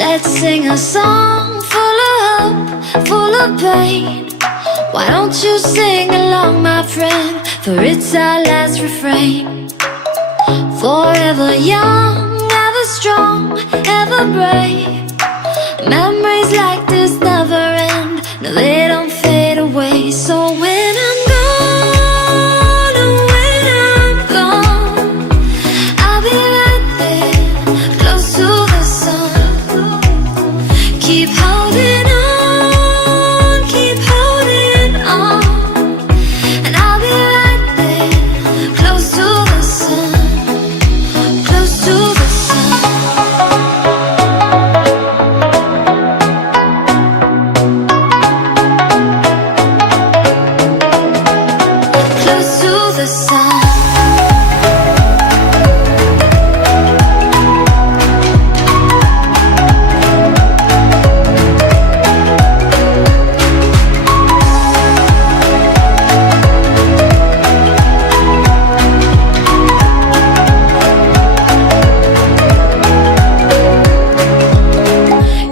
Let's sing a song full of hope, full of pain. Why don't you sing along, my friend? For it's our last refrain. Forever young, ever strong, ever brave. Memories like this never end. No, they don't fade away. So when I'm gone, oh, when I'm gone, I'll be right there, close to the sun. Keep holding on, keep holding on, and I'll be right there, close to the sun, close to the sun. Close to the sun.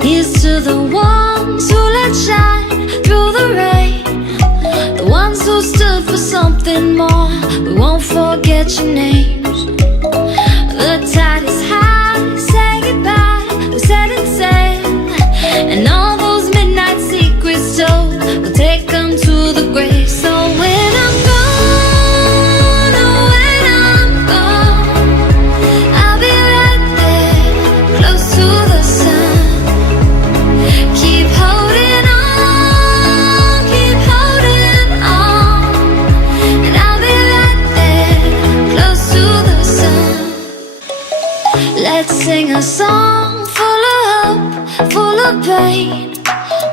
Here's to the ones who let shine through the rain, the ones who stood for something more. We won't forget your names. The tide is high, say goodbye, we set it sail, and all those midnight secrets told, we'll take them to the grave. So when I'm gone, oh, when I'm gone, I'll be right there, close to the sun. Keep holding on, and I'll be right there, close to the sun. Let's sing a song full of hope, full of pain.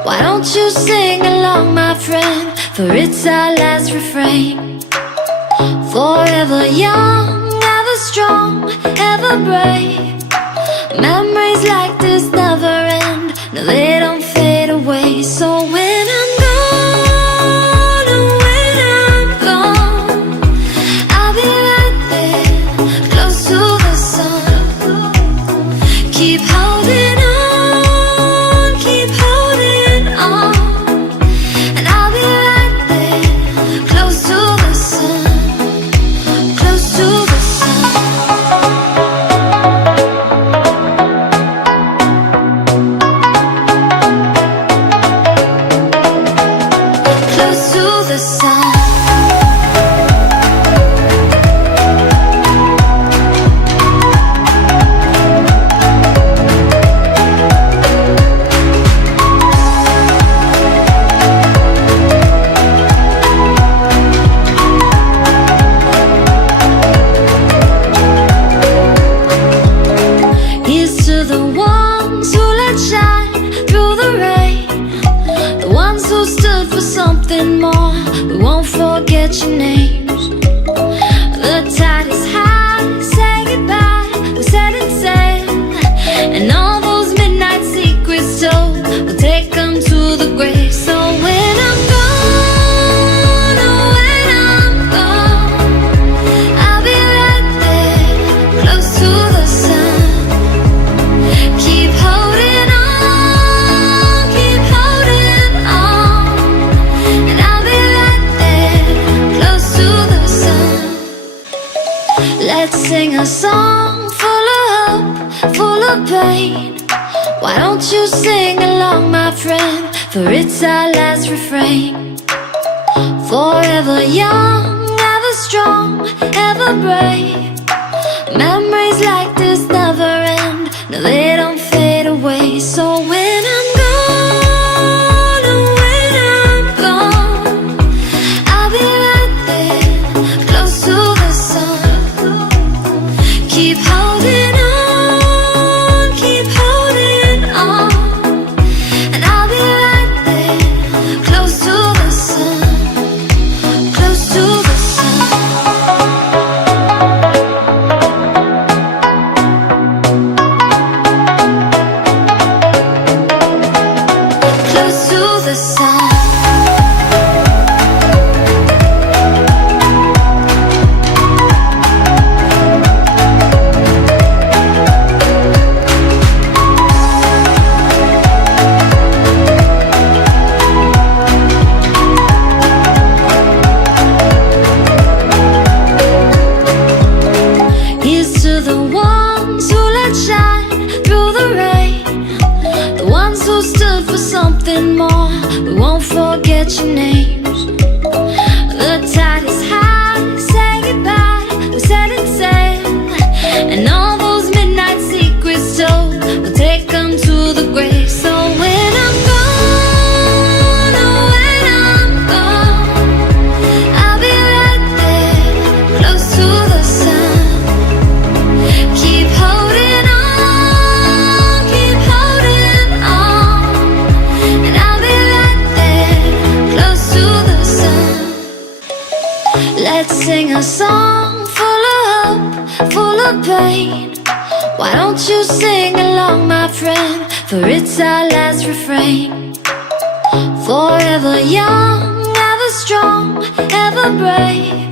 Why don't you sing along, my friend? For it's our last refrain. Forever young, ever strong, ever brave. Memories like this never end. No, they don't fade away. So when I'm gone, oh, when I'm gone, I'll be right there, close to the sun. Keep holding on, and I'll be right there, close to the sun, close to the sun. Close to the sun. Here's to the ones who let shine through the rain, the ones who stood for something more. We won't forget your names. The tide is high, say goodbye, we set it sail, and all those midnight secrets told, we'll take them to the grave. So when I'm gone, oh, when I'm gone, I'll be right there, close to the sun. Keep holding on, and I'll be right there, close to the sun. Let's sing a song full of hope, full of pain. Why don't you sing along, my friend? For it's our last refrain. Forever young, ever strong, ever brave. Memories like this never end. No, they don't fade away. So when I'm gone, oh, when I'm gone, I'll be right there, close to the sun. Keep holding on, and I'll be right there, close to the sun, close to the sun. Let's sing a song full of hope, full of pain. Why don't you sing along, my friend? For it's our last refrain. Forever young, ever strong, ever brave.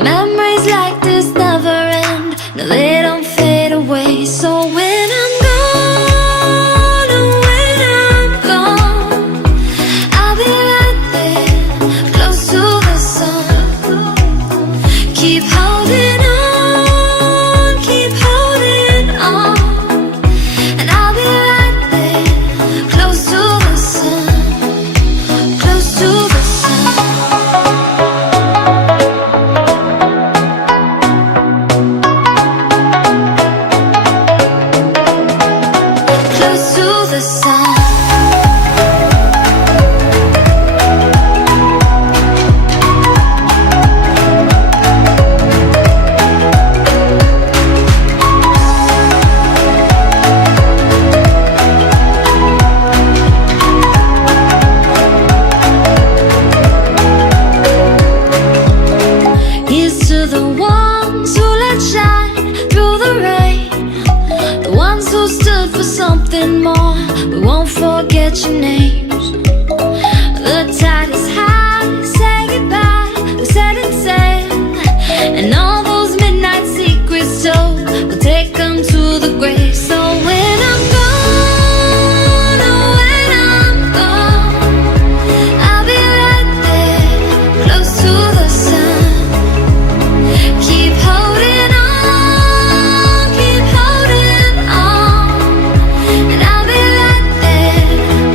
Memories like this never end. No, they don't fade away. So when I'm gone, oh, when I'm gone, I'll be right there, close to the sun. Keep holding on, keep holding on, and I'll be right there, close to the sun, close to the sun. Close to the sun. Here's to the ones who let shine through the rain, the ones who stood for something more. We won't forget your names. The tide is high, say goodbye, we're setting sail, and all those midnight secrets told, we'll take them to the grave. So when I'm gone, oh, when I'm gone, I'll be right there, close to the sun. Keep holding on, keep holding on, and I'll be right there,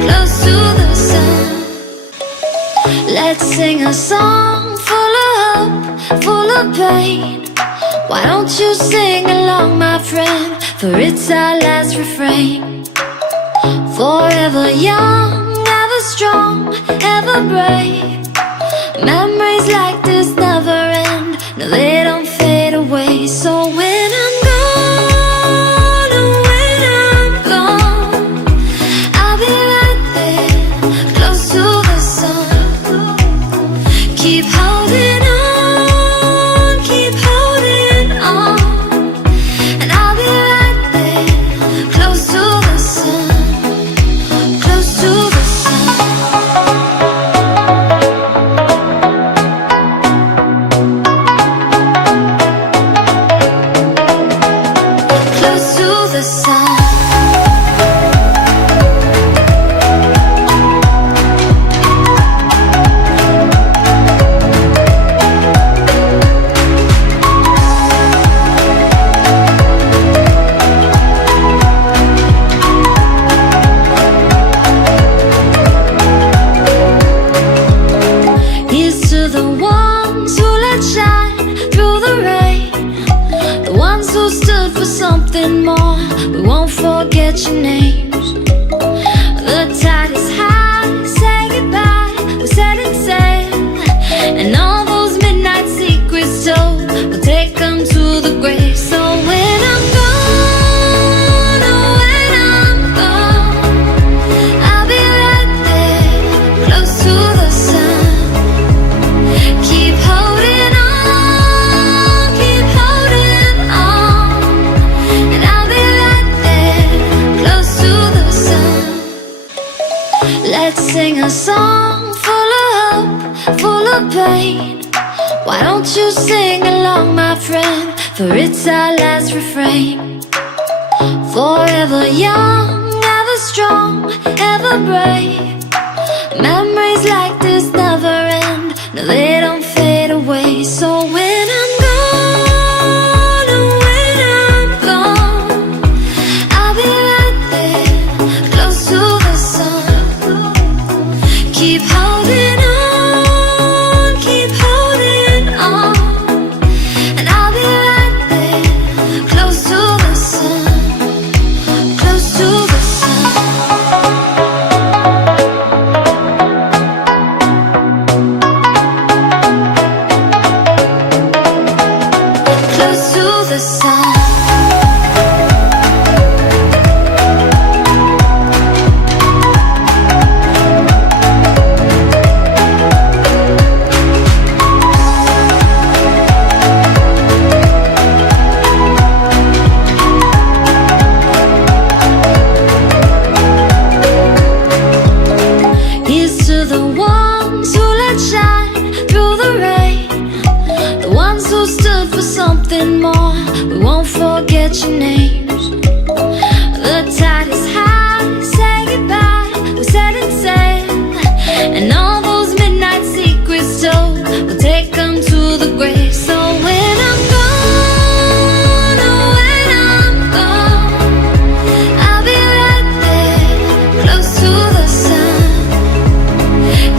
close to the sun. Let's sing a song full of hope, full of pain. Why don't you sing along, my friend? For it's our last refrain. Forever young, ever strong, ever brave. Memories like this never end. No, they don't fade away. So when I'm gone, oh, when I'm gone, I'll be right there, close to the sun. Keep holding on, keep holding on, and I'll be right there, close to the sun, close to the sun. Close to the sun. Here's to the ones who let shine through the rain, the ones who stood for something more. We won't forget your names. The tide is high, say goodbye, we're setting sail, and all those midnight secrets told, we'll take them to the grave. So when I'm gone, oh, when I'm gone, I'll be right there, close to the sun. Keep holding on, keep holding on, and I'll be right there, close to the sun. Let's sing a song full of hope, full of pain. Why don't you sing along, my friend? For it's our last refrain. Forever young, ever strong, ever brave. Memories like this never end. No, they don't fade away. So when I'm gone, oh, when I'm gone, I'll be right there, close to the sun. Keep holding on, keep holding on, and I'll be right there, close to the sun, close to the sun. something more. We won't forget your names. The tide is high, say goodbye. We're setting sail, and all those midnight secrets told, we'll take them to the grave. So when I'm gone, oh, when I'm gone, I'll be right there, close to the sun.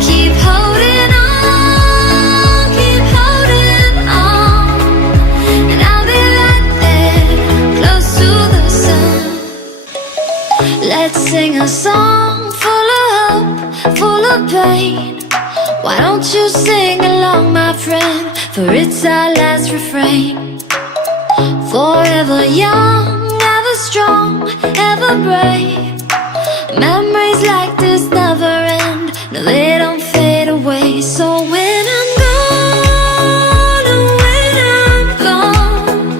Keep holding on, keep holding on, and I'll be right there, close to the sun. Let's sing a song full of hope, full of pain. Why don't you sing along, my friend, for it's our last refrain. Forever young, ever strong, ever brave. Memories like this never end, no, they don't fade away. So when I'm gone, oh, when I'm gone,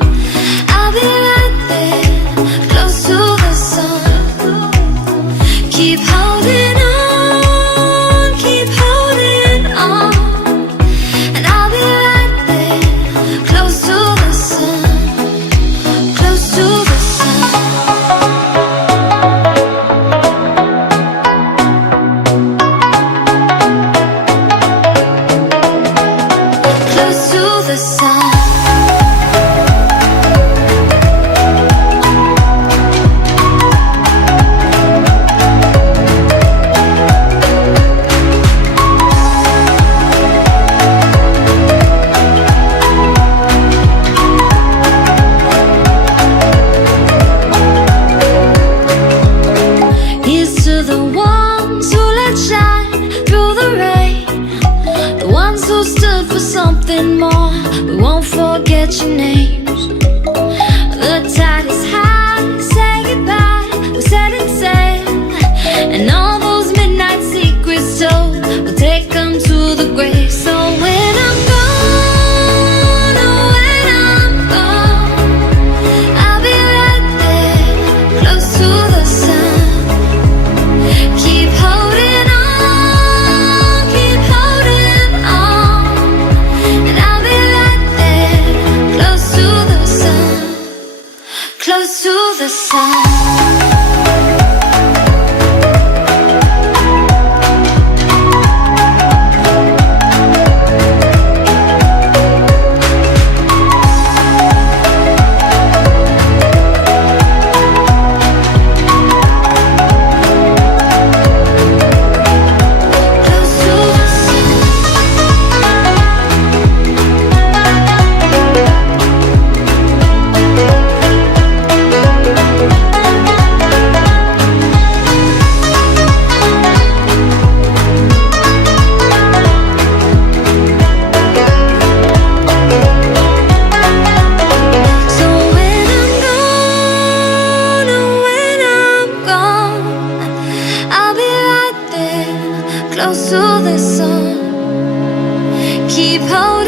I'll be right there, close to the sun. Keep holding on, keep holding on, and I'll be right there, close to the sun, close to the sun. Close to the sun. Here's to the ones who let shine through the rain, the ones who stood for something more. We won't forget your names. The tide is high, say goodbye. We're setting sail, and all those midnight secrets told, we'll take them to the grave. So when I'm gone, oh, when I'm gone, I'll be right there, close to the sun. Keep holding on, keep holding on, and I'll be right there, close to the sun, close to the sun. Close to the sun. So when I'm gone, oh, when I'm gone, I'll be right there, close to the sun. Keep holding